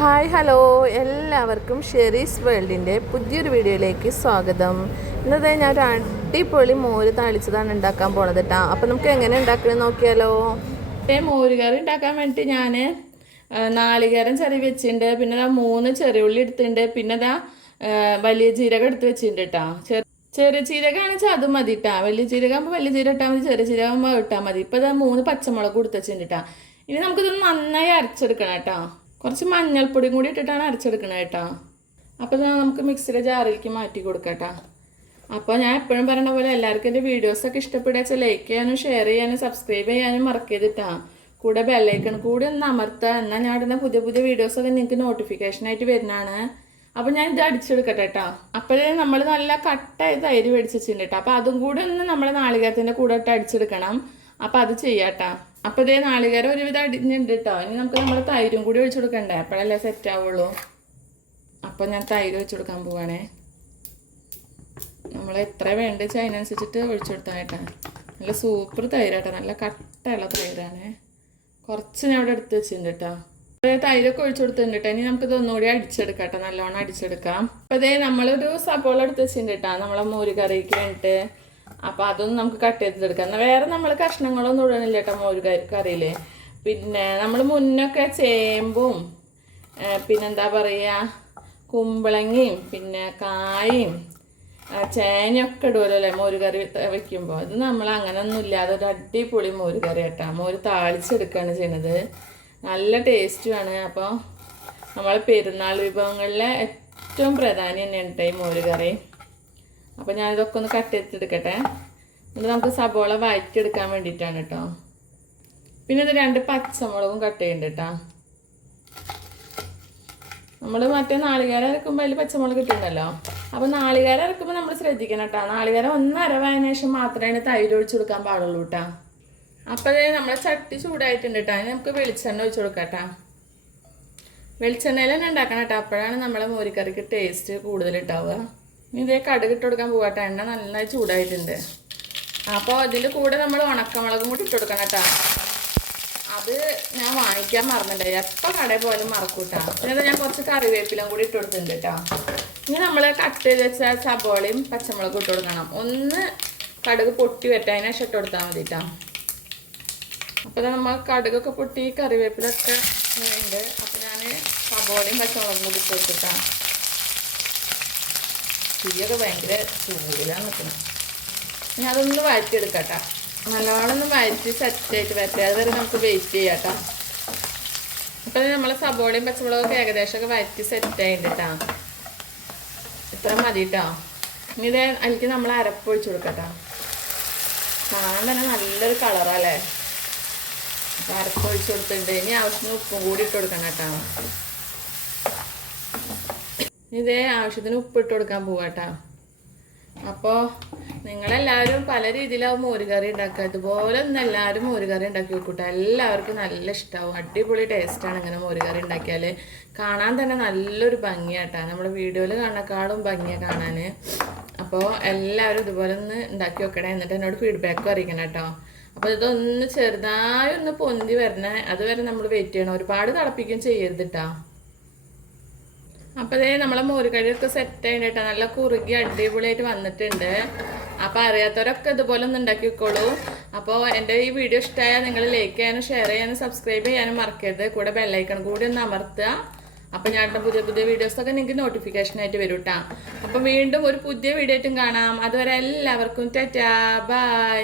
Hi hello. എല്ലാവർക്കും ഷെറീസ് വേൾഡിന്റെ പുതിയൊരു വീഡിയോയിലേക്ക് സ്വാഗതം. ഇന്നത്തെ ഞാൻ ഒരു അടിപൊളി മോര് താളിച്ചതാണ് ഉണ്ടാക്കാൻ പോണത് കേട്ടോ അപ്പം നമുക്ക് എങ്ങനെ ഉണ്ടാക്കണമെന്ന് നോക്കിയാലോ? ഏ മോരുകറി ഉണ്ടാക്കാൻ വേണ്ടിയിട്ട് ഞാൻ നാളികേരം ചെറിയ വെച്ചിട്ടുണ്ട്. പിന്നെ ഇതാ മൂന്ന് ചെറിയുള്ളി എടുത്തിട്ടുണ്ട്. പിന്നെ ദാ വലിയ ജീരകം എടുത്ത് വെച്ചിട്ടുണ്ട് കേട്ടോ ചെറിയ ജീരകമാണെന്ന് വെച്ചാൽ അത് മതി കേട്ടോ വലിയ ജീരകം ആകുമ്പോൾ വലിയ ജീരകം ഇട്ടാൽ മതി ചെറിയ ജീരകം ആകുമ്പോൾ ഇട്ടാൽ മതി. ഇപ്പോൾ ഇതാ മൂന്ന് പച്ചമുളക് കൊടുത്ത് വെച്ചിട്ടുണ്ട് കേട്ടോ ഇനി നമുക്കിത് നന്നായി അരച്ചെടുക്കണം കേട്ടോ കുറച്ച് മഞ്ഞൾപ്പൊടിയും കൂടി ഇട്ടിട്ടാണ് അരച്ചെടുക്കണത് കേട്ടോ. അപ്പോൾ ഇത് നമുക്ക് മിക്സിയുടെ ജാറിലേക്ക് മാറ്റി കൊടുക്കാം കേട്ടോ അപ്പോൾ ഞാൻ എപ്പോഴും പറയണ പോലെ എല്ലാവർക്കും എന്റെ വീഡിയോസൊക്കെ ഇഷ്ടപ്പെടുക ലൈക്ക് ചെയ്യാനും ഷെയർ ചെയ്യാനും സബ്സ്ക്രൈബ് ചെയ്യാനും മറക്കരുതിട്ടാ കൂടെ ബെല്ലൈക്കൺ കൂടി ഒന്ന് അമർത്തുക എന്നാൽ ഞാൻ ഇടുന്ന പുതിയ പുതിയ വീഡിയോസൊക്കെ നിങ്ങൾക്ക് നോട്ടിഫിക്കേഷനായിട്ട് വരുന്നതാണ്. അപ്പോൾ ഞാൻ ഇത് അടിച്ചെടുക്കട്ടെ കേട്ടോ അപ്പോഴേ നമ്മൾ നല്ല കട്ടായി തൈര് മേടിച്ച് വെച്ചിട്ടുണ്ട് കേട്ടോ അപ്പോൾ അതും കൂടി ഒന്ന് നമ്മൾ നാളികേരത്തിന്റെ കൂടെ ഇട്ട് അടിച്ചെടുക്കണം. അപ്പോൾ അത് ചെയ്യാട്ടോ. അപ്പോൾ ഇതേ നാളികേരം ഒരുവിധം അടിഞ്ഞിട്ടുണ്ട് കേട്ടോ ഇനി നമുക്ക് നമ്മൾ തൈരും കൂടി ഒഴിച്ചു കൊടുക്കണ്ടേ? അപ്പോഴല്ലേ സെറ്റ് ആവുള്ളൂ. അപ്പോൾ ഞാൻ തൈര് ഒഴിച്ചു കൊടുക്കാൻ പോവാണേ. നമ്മൾ എത്ര വേണ്ട വെച്ചാൽ അതിനനുസരിച്ചിട്ട് ഒഴിച്ചു കൊടുത്താൽ നല്ല സൂപ്പർ തൈരാട്ടോ നല്ല കട്ടയുള്ള തൈരാണേ. കുറച്ച് ഞാൻ ഇവിടെ എടുത്ത് വെച്ചിട്ടുണ്ട് കേട്ടോ. തൈരൊക്കെ ഒഴിച്ചു കൊടുത്തിട്ടുണ്ട് കേട്ടോ. ഇനി നമുക്ക് ഒന്നുകൂടി അടിച്ചെടുക്കാം നല്ലോണം അടിച്ചെടുക്കാം. അപ്പോൾ അതേ നമ്മളൊരു സബോള എടുത്ത് വെച്ചിട്ടുണ്ട് കേട്ടോ. നമ്മളെ മോര് കറിക്ക് വേണ്ടിയിട്ട് അപ്പോൾ അതൊന്നും നമുക്ക് കട്ട് ചെയ്തെടുക്കാം. എന്നാൽ വേറെ നമ്മൾ കഷ്ണങ്ങളൊന്നും ഇടണില്ല കേട്ടോ മോര് കറി കറിയിൽ പിന്നെ നമ്മൾ മുന്നൊക്കെ ചേമ്പും പിന്നെന്താ പറയുക കുമ്പളങ്ങയും പിന്നെ കായും ചേനയൊക്കെ ഇടുമല്ലോ അല്ലേ മോര് കറി വെക്കുമ്പോൾ ഇത് നമ്മൾ അങ്ങനെയൊന്നും ഇല്ലാതെ ഒരു അടിപൊളി മോര് കറി കേട്ടോ. മോര് താളിച്ചെടുക്കുകയാണ് ചെയ്യുന്നത് നല്ല ടേസ്റ്റുമാണ് അപ്പോൾ നമ്മളെ പെരുന്നാൾ വിഭവങ്ങളിലെ ഏറ്റവും പ്രധാനം തന്നെയാണ് കേട്ടോ ഈ മോര് കറി. അപ്പോൾ ഞാനിതൊക്കെ ഒന്ന് കട്ട് ചെയ്തെടുക്കട്ടെ എന്നിട്ട് നമുക്ക് സബോള വഴറ്റിയെടുക്കാൻ വേണ്ടിയിട്ടാണ് കേട്ടോ. പിന്നെ ഇത് രണ്ട് പച്ചമുളകും കട്ട് ചെയ്യുന്നുണ്ട് കേട്ടോ. നമ്മൾ മറ്റേ നാളികേരം ഇറക്കുമ്പോൾ അതിൽ പച്ചമുളക് കിട്ടുന്നല്ലോ അപ്പോൾ നാളികേരം ഇറക്കുമ്പോൾ നമ്മൾ ശ്രദ്ധിക്കണം കേട്ടോ. നാളികേരം ഒന്ന് അരവായതിനു ശേഷം മാത്രമേ തൈര് ഒഴിച്ചു കൊടുക്കാൻ പാടുള്ളൂ കേട്ടോ. അപ്പോഴേ നമ്മളെ ചട്ടി ചൂടായിട്ടുണ്ട് കേട്ടോ. അതിന് നമുക്ക് വെളിച്ചെണ്ണ ഒഴിച്ചു കൊടുക്കാം കേട്ടോ. വെളിച്ചെണ്ണയിൽ തന്നെ ഉണ്ടാക്കണം കേട്ടോ. അപ്പോഴാണ് നമ്മളെ മോരിക്കറിക്ക് ടേസ്റ്റ് കൂടുതൽ ഉണ്ടാവുക. ഇനി ഇതേ കടുക് ഇട്ട് കൊടുക്കാൻ പോകട്ടെ എണ്ണ നന്നായി ചൂടായിട്ടുണ്ട്. അപ്പോൾ ഇതിന്റെ കൂടെ നമ്മൾ ഉണക്കമുളകും കൂടി ഇട്ട് കൊടുക്കണം കേട്ടോ. അത് ഞാൻ വാങ്ങിക്കാൻ മറന്നിട്ടുണ്ടായി എപ്പോൾ കടയിൽ പോയാലും മറക്കൂട്ടാ. പിന്നെ ഞാൻ കുറച്ച് കറിവേപ്പിലും കൂടി ഇട്ട് കൊടുത്തിട്ടുണ്ട് കേട്ടോ. ഇനി നമ്മൾ കട്ട് ചെയ്ത് വെച്ച സബോളയും പച്ചമുളകും ഇട്ട് കൊടുക്കണം. ഒന്ന് കടുക് പൊട്ടി വരട്ടെ അതിനെ ശേഷം ഇട്ട് കൊടുത്താൽ മതി കേട്ടോ. അപ്പോൾ നമ്മൾ കടുകൊക്കെ പൊട്ടി കറിവേപ്പിലൊക്കെ ഉണ്ട് അപ്പോൾ ഞാൻ സബോളയും പച്ചമുളകും കൂടി ഇട്ട് കൊടുത്തിട്ടാ. തീയൊക്കെ ഭയങ്കര ചൂടിലാണ് നിൽക്കുന്നത്. ഇനി അതൊന്ന് വഴറ്റിയെടുക്കട്ടെ. നല്ലോണം ഒന്ന് വഴറ്റി സെറ്റായിട്ട് വരട്ടെ. അതുവരെ നമുക്ക് വെയിറ്റ് ചെയ്യാം കേട്ടോ അപ്പം നമ്മൾ സബോളയും പച്ചമുളകൊക്കെ ഏകദേശമൊക്കെ വഴറ്റി സെറ്റായിട്ടുണ്ട് കേട്ടോ ഇത്ര മതി കേട്ടോ ഇനി ഇത് അതിലേക്ക് നമ്മൾ അരപ്പ് ഒഴിച്ചു കൊടുക്കട്ടോ. കാണാൻ തന്നെ നല്ലൊരു കളറല്ലേ അപ്പം അരപ്പ് ഒഴിച്ചു കൊടുത്തിട്ടുണ്ട്. ഇനി ആവശ്യത്തിന് ഉപ്പും കൂടി ഇട്ട് കൊടുക്കണം കേട്ടോ. ഇതേ ആവശ്യത്തിന് ഉപ്പിട്ട് കൊടുക്കാൻ പോവാട്ടോ. അപ്പോൾ നിങ്ങളെല്ലാവരും പല രീതിയിലാവും മോരുകറി ഉണ്ടാക്കുക. ഇതുപോലെ ഒന്ന് എല്ലാവരും മോരുകറി ഉണ്ടാക്കി വെക്കൂട്ടോ എല്ലാവർക്കും നല്ല ഇഷ്ടമാവും അടിപൊളി ടേസ്റ്റാണ് ഇങ്ങനെ മോരുകറി ഉണ്ടാക്കിയാൽ കാണാൻ തന്നെ നല്ലൊരു ഭംഗിയാട്ടാ. നമ്മുടെ വീഡിയോയിൽ കാണക്കാളും ഭംഗിയാണ് കാണാൻ അപ്പോൾ എല്ലാവരും ഇതുപോലെ ഒന്ന് ഉണ്ടാക്കി വെക്കണേ എന്നിട്ട് എന്നോട് ഫീഡ്ബാക്കും അറിയിക്കണം കേട്ടോ അപ്പോൾ ഇതൊന്ന് ചെറുതായി ഒന്ന് പൊന്തി വരണേ. അതുവരെ നമ്മൾ വെയിറ്റ് ചെയ്യണം. ഒരുപാട് തിളപ്പിക്കുകയും ചെയ്യരുത് കേട്ടോ അപ്പോൾ അതേ നമ്മളെ മോരുകഴിയൊക്കെ സെറ്റ് ആയിട്ട് നല്ല കുറുകി അടിപൊളിയായിട്ട് വന്നിട്ടുണ്ട്. അപ്പോൾ അറിയാത്തവരൊക്കെ ഇതുപോലെ ഒന്ന് ഉണ്ടാക്കി വെക്കോളൂ അപ്പോൾ എന്റെ ഈ വീഡിയോ ഇഷ്ടമായാൽ നിങ്ങൾ ലൈക്ക് ചെയ്യാനും ഷെയർ ചെയ്യാനും സബ്സ്ക്രൈബ് ചെയ്യാനും മറക്കരുത്. കൂടെ ബെല്ലൈക്കൺ കൂടി ഒന്ന് അമർത്തുക. അപ്പോൾ ഞാൻ പുതിയ പുതിയ വീഡിയോസൊക്കെ നിങ്ങൾക്ക് നോട്ടിഫിക്കേഷൻ ആയിട്ട് വരും കേട്ടോ അപ്പോൾ വീണ്ടും ഒരു പുതിയ വീഡിയോ ആയിട്ടും കാണാം. അതുവരെ എല്ലാവർക്കും ടാറ്റാ. ബൈ